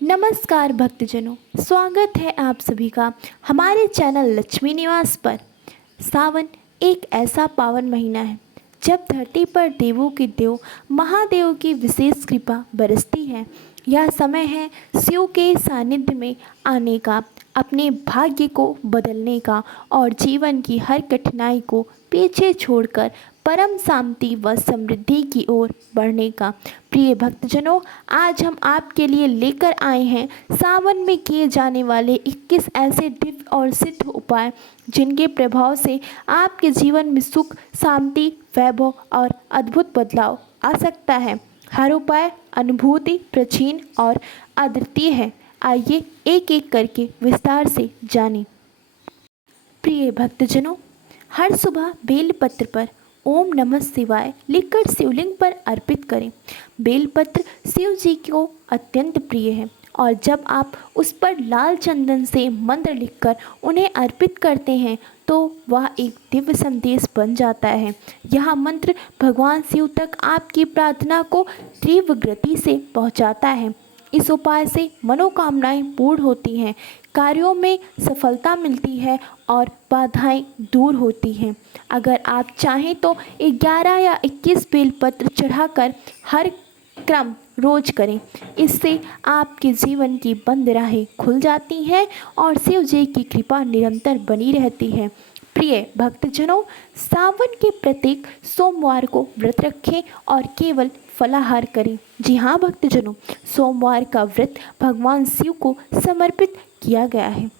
नमस्कार भक्तजनों, स्वागत है आप सभी का हमारे चैनल लक्ष्मी निवास पर। सावन एक ऐसा पावन महीना है जब धरती पर देवों के देव महादेव की विशेष कृपा बरसती है। यह समय है शिव के सानिध्य में आने का, अपने भाग्य को बदलने का और जीवन की हर कठिनाई को पीछे छोड़कर परम शांति व समृद्धि की ओर बढ़ने का। प्रिय भक्तजनों, आज हम आपके लिए लेकर आए हैं सावन में किए जाने वाले 21 ऐसे दिव्य और सिद्ध उपाय जिनके प्रभाव से आपके जीवन में सुख, शांति, वैभव और अद्भुत बदलाव आ सकता है। हर उपाय अनुभूति प्राचीन और अद्वितीय है। आइए एक एक करके विस्तार से जानें। प्रिय भक्तजनों, हर सुबह बेलपत्र पर ओम नमः शिवाय लिखकर शिवलिंग पर अर्पित करें। बेलपत्र शिव जी को अत्यंत प्रिय है और जब आप उस पर लाल चंदन से मंत्र लिखकर उन्हें अर्पित करते हैं तो वह एक दिव्य संदेश बन जाता है। यह मंत्र भगवान शिव तक आपकी प्रार्थना को तीव्र गति से पहुंचाता है। इस उपाय से मनोकामनाएं पूर्ण होती हैं, कार्यों में सफलता मिलती है और बाधाएं दूर होती हैं। अगर आप चाहें तो 11 या 21 बेलपत्र चढ़ाकर हर क्रम रोज करें। इससे आपके जीवन की बंद राहें खुल जाती हैं और शिव जी की कृपा निरंतर बनी रहती है। प्रिय भक्तजनों, सावन के प्रत्येक सोमवार को व्रत रखें और केवल फलाहार करें। जी हाँ भक्तजनों, सोमवार का व्रत भगवान शिव को समर्पित किया गया है।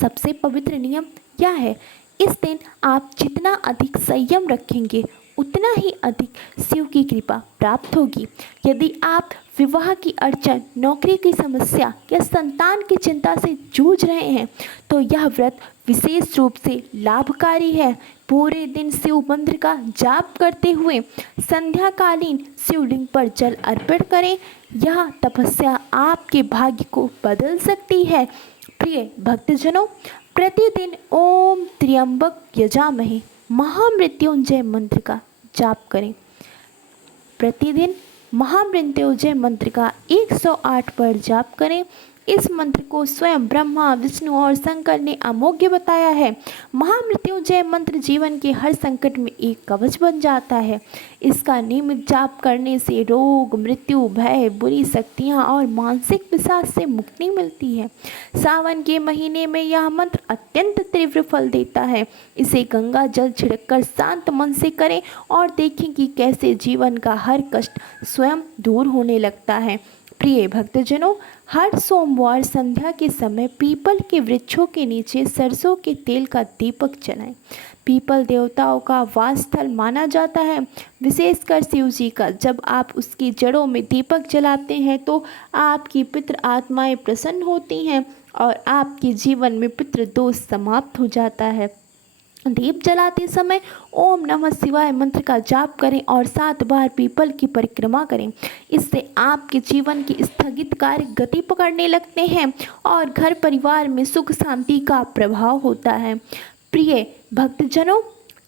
सबसे पवित्र नियम यह है, इस दिन आप जितना अधिक संयम रखेंगे उतना ही अधिक शिव की कृपा प्राप्त होगी। यदि आप विवाह की अड़चन, नौकरी की समस्या या संतान की चिंता से जूझ रहे हैं तो यह व्रत विशेष रूप से लाभकारी है। पूरे दिन शिव मंत्र का जाप करते हुए संध्याकालीन शिवलिंग पर जल अर्पित करें। यह तपस्या आपके भाग्य को बदल सकती है। प्रिय भक्तजनों, प्रतिदिन ओम त्र्यंबक यजामहे महामृत्युंजय मंत्र का जाप करें। प्रतिदिन महामृत्युंजय मंत्र का 108 बार जाप करें। इस मंत्र को स्वयं ब्रह्मा, विष्णु और शंकर ने अमोघ्य बताया है। महामृत्युंजय मंत्र जीवन के हर संकट में एक कवच बन जाता है। इसका नियमित जाप करने से रोग, मृत्यु, भय, बुरी शक्तियाँ और मानसिक पिशाच से मुक्ति मिलती है। सावन के महीने में यह मंत्र अत्यंत तीव्र फल देता है। इसे गंगा जल छिड़ककर शांत मन से करें और देखें कि कैसे जीवन का हर कष्ट स्वयं दूर होने लगता है। प्रिय भक्तजनों, हर सोमवार संध्या के समय पीपल के वृक्षों के नीचे सरसों के तेल का दीपक जलाएं। पीपल देवताओं का वास स्थल माना जाता है, विशेषकर शिव जी का। जब आप उसकी जड़ों में दीपक जलाते हैं तो आपकी पितृ आत्माएं प्रसन्न होती हैं और आपके जीवन में पितृ दोष समाप्त हो जाता है। दीप जलाते समय ओम नमः शिवाय मंत्र का जाप करें और 7 बार पीपल की परिक्रमा करें। इससे आपके जीवन की स्थगित कार्य गति पकड़ने लगते हैं और घर परिवार में सुख शांति का प्रभाव होता है। प्रिय भक्तजनों,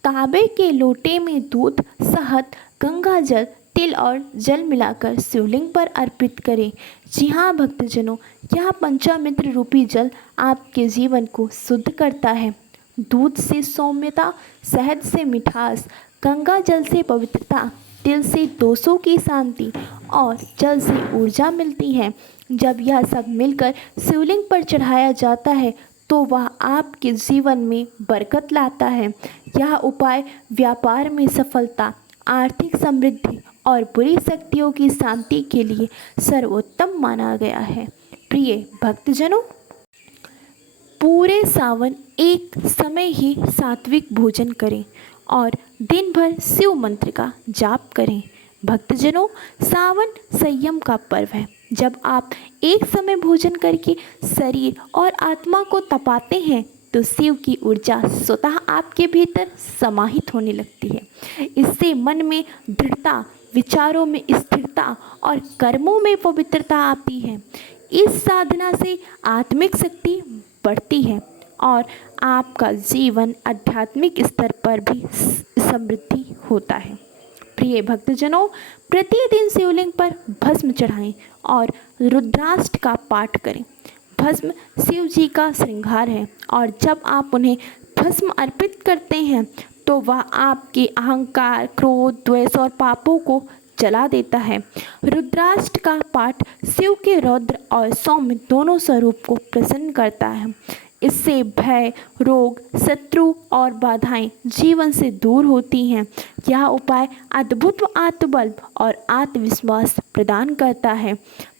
तांबे के लोटे में दूध, शहद, गंगा जल, तिल और जल मिलाकर शिवलिंग पर अर्पित करें। जी हाँ भक्तजनों, यह पंचामृत रूपी जल आपके जीवन को शुद्ध करता है। दूध से सौम्यता, शहद से मिठास, गंगा जल से पवित्रता, तिल से दोषों की शांति और जल से ऊर्जा मिलती है। जब यह सब मिलकर शिवलिंग पर चढ़ाया जाता है तो वह आपके जीवन में बरकत लाता है। यह उपाय व्यापार में सफलता, आर्थिक समृद्धि और बुरी शक्तियों की शांति के लिए सर्वोत्तम माना गया है। प्रिय भक्तजनों, पूरे सावन एक समय ही सात्विक भोजन करें और दिन भर शिव मंत्र का जाप करें। भक्तजनों, सावन संयम का पर्व है। जब आप एक समय भोजन करके शरीर और आत्मा को तपाते हैं तो शिव की ऊर्जा स्वतः आपके भीतर समाहित होने लगती है। इससे मन में दृढ़ता, विचारों में स्थिरता और कर्मों में पवित्रता आती है। इस साधना से आत्मिक शक्ति बढ़ती है और आपका जीवन आध्यात्मिक स्तर पर भी समृद्धि होता है। प्रिय भक्तजनों, प्रतिदिन शिवलिंग पर भस्म चढ़ाएं और रुद्राष्ट का पाठ करें। भस्म शिव जी का श्रृंगार है और जब आप उन्हें भस्म अर्पित करते हैं तो वह आपके अहंकार, क्रोध, द्वेष और पापों को जला देता है। रुद्राष्ट का पाठ शिव के रौद्र और सौम्य दोनों स्वरूप को प्रसन्न करता है। इससे भय, रोग, शत्रु और बाधाएं जीवन से दूर होती हैं। यह उपाय अद्भुत आत्मबल और आत्मविश्वास प्रदान करता है।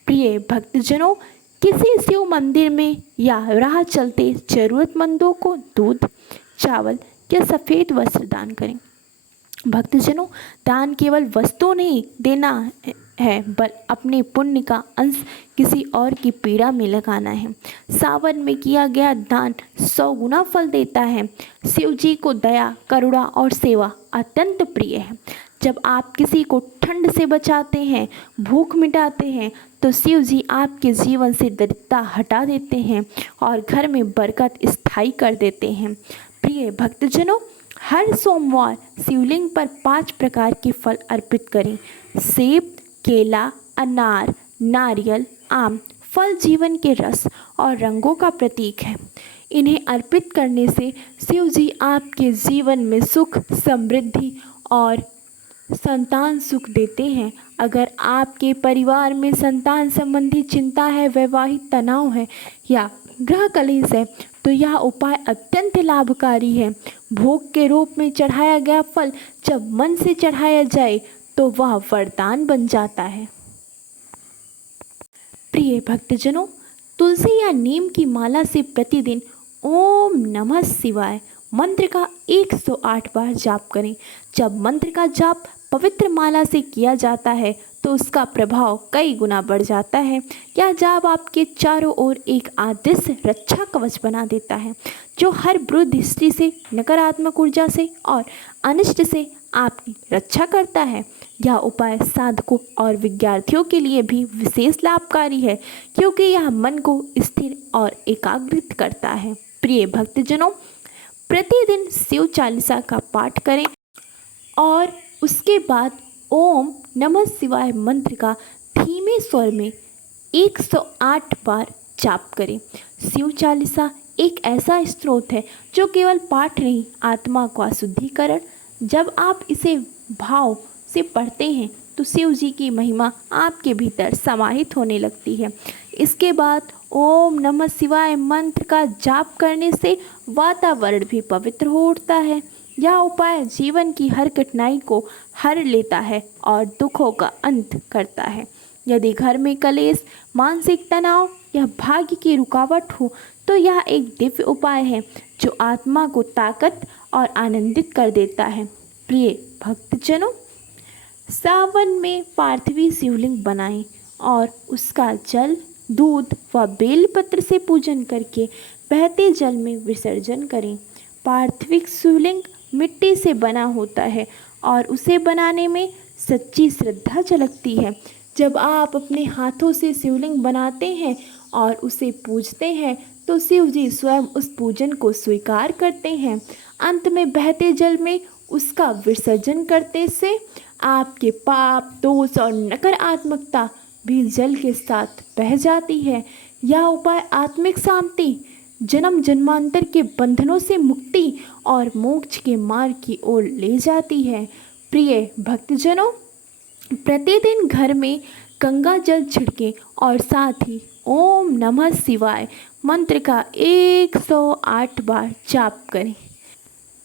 प्रिय भक्तजनों, किसी शिव मंदिर में या राह चलते जरूरतमंदों को दूध, चावल या सफ़ेद वस्त्र दान करें। भक्तजनों, दान केवल वस्तु नहीं देना है, बल अपने पुण्य का अंश किसी और की पीड़ा में लगाना है। सावन में किया गया दान 100 गुना फल देता है। शिव जी को दया, करुणा और सेवा अत्यंत प्रिय है। जब आप किसी को ठंड से बचाते हैं, भूख मिटाते हैं, तो शिव जी आपके जीवन से दरिद्रता हटा देते हैं और घर में बरकत स्थायी कर देते हैं। प्रिय भक्तजनों, हर सोमवार शिवलिंग पर 5 प्रकार के फल अर्पित करें। सेब, केला, अनार, नारियल, आम। फल जीवन के रस और रंगों का प्रतीक है। इन्हें अर्पित करने से शिव जी आपके जीवन में सुख, समृद्धि और संतान सुख देते हैं। अगर आपके परिवार में संतान संबंधी चिंता है, वैवाहिक तनाव है या ग्रह कलेश है, तो यह उपाय अत्यंत लाभकारी है। भोग के रूप में चढ़ाया गया फल जब मन से चढ़ाया जाए तो वह वरदान बन जाता है। प्रिय भक्तजनों, तुलसी या नीम की माला से प्रतिदिन ओम नमः शिवाय मंत्र का 108 बार जाप करें। जब मंत्र का जाप पवित्र माला से किया जाता है तो उसका प्रभाव कई गुना बढ़ जाता है। यह जाप आपके चारों ओर एक आदर्श रक्षा कवच बना देता है, जो हर विरुद्ध दृष्टि से, नकारात्मक ऊर्जा से और अनिष्ट से आपकी रक्षा करता है। यह उपाय साधकों और विद्यार्थियों के लिए भी विशेष लाभकारी है, क्योंकि यह मन को स्थिर और एकाग्रित करता है। प्रिय भक्तजनों, प्रतिदिन शिव चालीसा का पाठ करें और उसके बाद ओम नमः शिवाय मंत्र का धीमे स्वर में 108 बार जाप करें। शिव चालीसा एक ऐसा स्रोत है जो केवल पाठ नहीं, आत्मा का शुद्धिकरण। जब आप इसे भाव से पढ़ते हैं तो शिव जी की महिमा आपके भीतर समाहित होने लगती है। इसके बाद ओम नमः शिवाय मंत्र का जाप करने से वातावरण भी पवित्र हो उठता है। यह उपाय जीवन की हर कठिनाई को हर लेता है और दुखों का अंत करता है। यदि घर में कलेश, मानसिक तनाव या भाग्य की रुकावट हो तो यह एक दिव्य उपाय है जो आत्मा को ताकत और आनंदित कर देता है। प्रिय भक्तजनों, सावन में पार्थिवी शिवलिंग बनाएं और उसका जल, दूध व बेलपत्र से पूजन करके बहते जल में विसर्जन करें। पार्थिव शिवलिंग मिट्टी से बना होता है और उसे बनाने में सच्ची श्रद्धा झलकती है। जब आप अपने हाथों से शिवलिंग बनाते हैं और उसे पूजते हैं तो शिव जी स्वयं उस पूजन को स्वीकार करते हैं। अंत में बहते जल में उसका विसर्जन करते से आपके पाप, दोष और नकारात्मकता भी जल के साथ बह जाती है। यह उपाय आत्मिक शांति, जन्म जन्मांतर के बंधनों से मुक्ति और मोक्ष के मार्ग की ओर ले जाती है। प्रिय भक्तजनों, प्रतिदिन घर में गंगा जल छिड़कें और साथ ही ओम नमः शिवाय मंत्र का 108 बार जाप करें।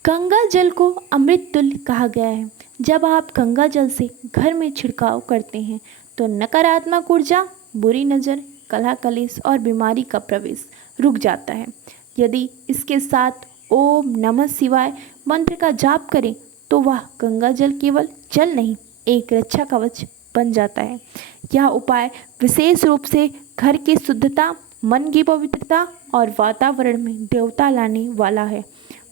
गंगा जल को अमृत तुल्य कहा गया है। जब आप गंगा जल से घर में छिड़काव करते हैं तो नकारात्मक ऊर्जा, बुरी नज़र, कलह कलेश और बीमारी का प्रवेश रुक जाता है। यदि इसके साथ ओम नमः शिवाय मंत्र का जाप करें तो वह गंगा जल केवल जल नहीं, एक रक्षा कवच बन जाता है। यह उपाय विशेष रूप से घर की शुद्धता, मन की पवित्रता और वातावरण में देवता लाने वाला है।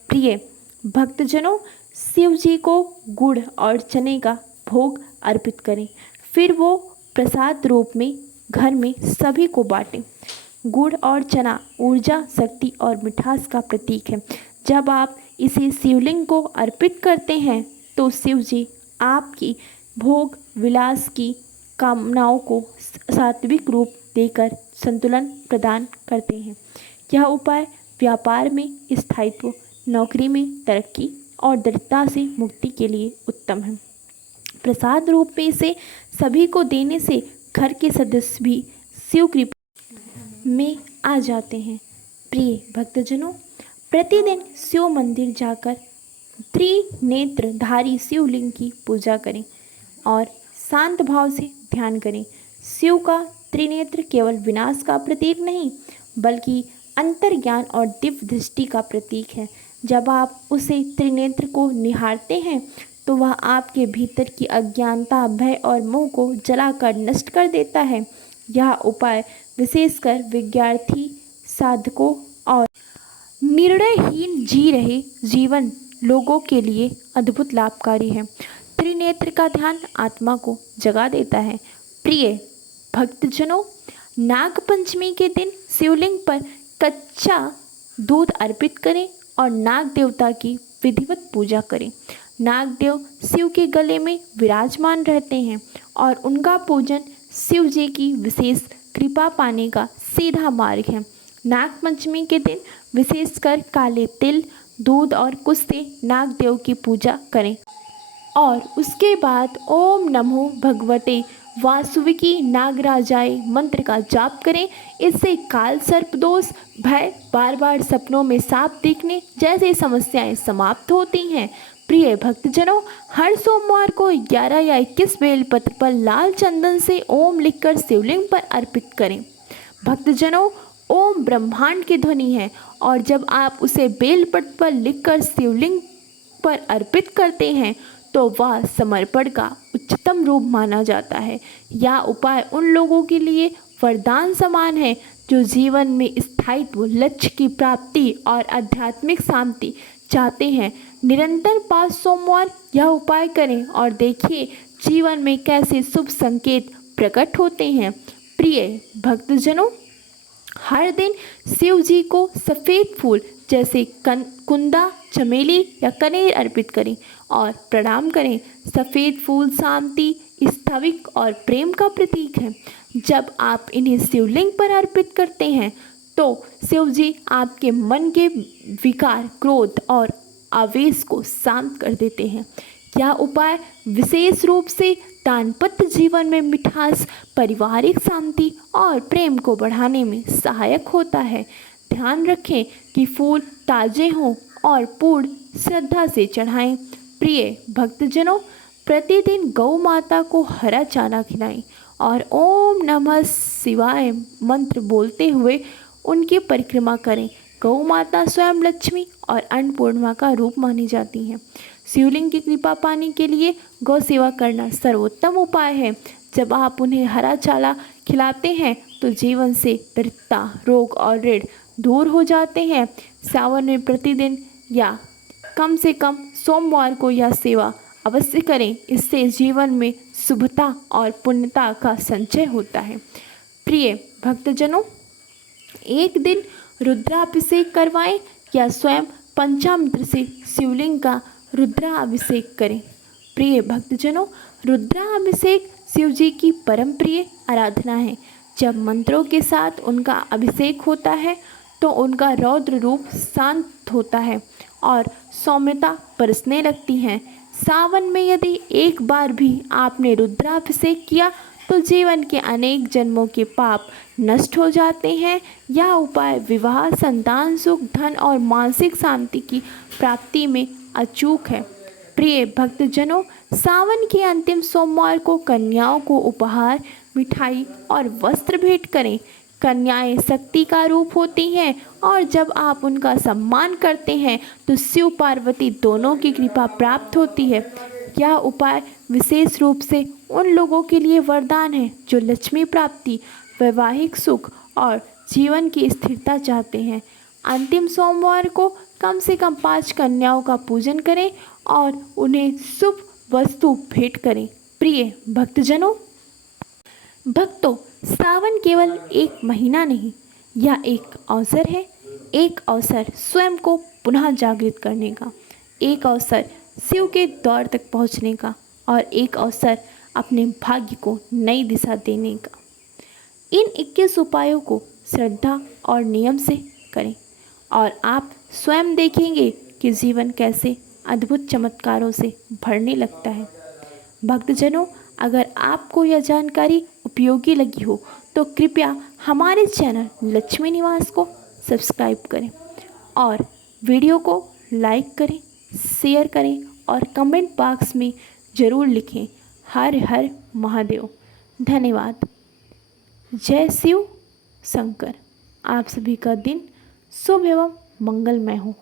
प्रिय भक्तजनों, शिव जी को गुड़ और चने का भोग अर्पित करें, फिर वो प्रसाद रूप में घर में सभी को बांटें। गुड़ और चना ऊर्जा, शक्ति और मिठास का प्रतीक है। जब आप इसे शिवलिंग को अर्पित करते हैं तो शिव जी आपकी भोग विलास की कामनाओं को सात्विक रूप देकर संतुलन प्रदान करते हैं। यह उपाय व्यापार में स्थायित्व, नौकरी में तरक्की और दरिद्रता से मुक्ति के लिए उत्तम है। प्रसाद रूप में इसे सभी को देने से घर के सदस्य भी शिव कृपा में आ जाते हैं। प्रिय भक्तजनों, प्रतिदिन शिव मंदिर जाकर त्रिनेत्रधारी शिवलिंग की पूजा करें और शांत भाव से ध्यान करें। शिव का त्रिनेत्र केवल विनाश का प्रतीक नहीं, बल्कि अंतर्ज्ञान और दिव्य दृष्टि का प्रतीक है। जब आप उसे त्रिनेत्र को निहारते हैं तो वह आपके भीतर की अज्ञानता, भय और मोह को जलाकर नष्ट कर देता है। यह उपाय विशेषकर विद्यार्थी, साधकों और निर्णयहीन जी रहे जीवन लोगों के लिए अद्भुत लाभकारी है। त्रिनेत्र का ध्यान आत्मा को जगा देता है। प्रिय भक्तजनों, नाग पंचमी के दिन शिवलिंग पर कच्चा दूध अर्पित करें और नाग देवता की विधिवत पूजा करें। नाग देव शिव के गले में विराजमान रहते हैं और उनका पूजन शिव जी की विशेष कृपा पाने का सीधा मार्ग है। नाग पंचमी के दिन विशेषकर काले तिल, दूध और कुश से नाग देव की पूजा करें और उसके बाद ओम नमो भगवते वासुकी नागराजाय मंत्र का जाप करें। इससे काल सर्प दोष, भय, बार बार सपनों में सांप दिखने जैसी समस्याएं समाप्त होती हैं। प्रिय भक्तजनों, हर सोमवार को 11 या 21 बेलपत्र पर लाल चंदन से ओम लिखकर शिवलिंग पर अर्पित करें। भक्तजनों, ओम ब्रह्मांड की ध्वनि है और जब आप उसे बेलपत्र पर लिखकर शिवलिंग पर अर्पित करते हैं तो वह समर्पण का उच्चतम रूप माना जाता है। यह उपाय उन लोगों के लिए वरदान समान है जो जीवन में स्थायित्व, लक्ष्य की प्राप्ति और आध्यात्मिक शांति चाहते हैं। निरंतर 5 सोमवार यह उपाय करें और देखिए जीवन में कैसे शुभ संकेत प्रकट होते हैं। प्रिय भक्तजनों, हर दिन शिव जी को सफ़ेद फूल जैसे कुंदा, चमेली या कनेर अर्पित करें और प्रणाम करें। सफ़ेद फूल शांति, स्थाविक और प्रेम का प्रतीक है। जब आप इन्हें शिवलिंग पर अर्पित करते हैं तो शिव जी आपके मन के विकार, क्रोध और आवेश को शांत कर देते हैं। यह उपाय विशेष रूप से दाम्पत्य जीवन में मिठास, पारिवारिक शांति और प्रेम को बढ़ाने में सहायक होता है। ध्यान रखें कि फूल ताज़े हों और पूर्ण श्रद्धा से चढ़ाएं। प्रिय भक्तजनों, प्रतिदिन गौ माता को हरा चारा खिलाएं और ओम नमः शिवाय मंत्र बोलते हुए उनकी परिक्रमा करें। गौ माता स्वयं लक्ष्मी और अन्नपूर्णा का रूप मानी जाती हैं। शिवलिंग की कृपा पाने के लिए गौ सेवा करना सर्वोत्तम उपाय है। जब आप उन्हें हरा चारा खिलाते हैं तो जीवन से दरिद्रता, रोग और ऋण दूर हो जाते हैं। सावन में प्रतिदिन या कम से कम सोमवार को यह सेवा अवश्य करें। इससे जीवन में शुभता और पुण्यता का संचय होता है। प्रिय भक्तजनों, एक दिन रुद्राभिषेक करवाएं या स्वयं पंचामृत से शिवलिंग का रुद्राभिषेक करें। प्रिय भक्तजनों, रुद्राभिषेक शिव जी की परम प्रिय आराधना है। जब मंत्रों के साथ उनका अभिषेक होता है तो उनका रौद्र रूप शांत होता है और सौम्यता बरसने लगती है। सावन में यदि एक बार भी आपने रुद्राभिषेक किया तो जीवन के अनेक जन्मों के पाप नष्ट हो जाते हैं। यह उपाय विवाह, संतान सुख, धन और मानसिक शांति की प्राप्ति में अचूक है। प्रिय भक्तजनों, सावन के अंतिम सोमवार को कन्याओं को उपहार, मिठाई और वस्त्र भेंट करें। कन्याएं शक्ति का रूप होती हैं और जब आप उनका सम्मान करते हैं तो शिव पार्वती दोनों की कृपा प्राप्त होती है। यह उपाय विशेष रूप से उन लोगों के लिए वरदान है जो लक्ष्मी प्राप्ति, वैवाहिक सुख और जीवन की स्थिरता चाहते हैं। अंतिम सोमवार को कम से कम 5 कन्याओं का पूजन करें और उन्हें शुभ वस्तु भेंट करें। प्रिय भक्तजनों, भक्तों, सावन केवल एक महीना नहीं, यह एक अवसर है। एक अवसर स्वयं को पुनः जागृत करने का, एक अवसर शिव के द्वार तक पहुंचने का और एक अवसर अपने भाग्य को नई दिशा देने का। इन 21 उपायों को श्रद्धा और नियम से करें और आप स्वयं देखेंगे कि जीवन कैसे अद्भुत चमत्कारों से भरने लगता है। भक्तजनों, अगर आपको यह जानकारी उपयोगी लगी हो तो कृपया हमारे चैनल लक्ष्मी निवास को सब्सक्राइब करें और वीडियो को लाइक करें, शेयर करें और कमेंट बॉक्स में ज़रूर लिखें हर हर महादेव। धन्यवाद। जय शिव शंकर। आप सभी का दिन शुभ एवं मंगलमय हो।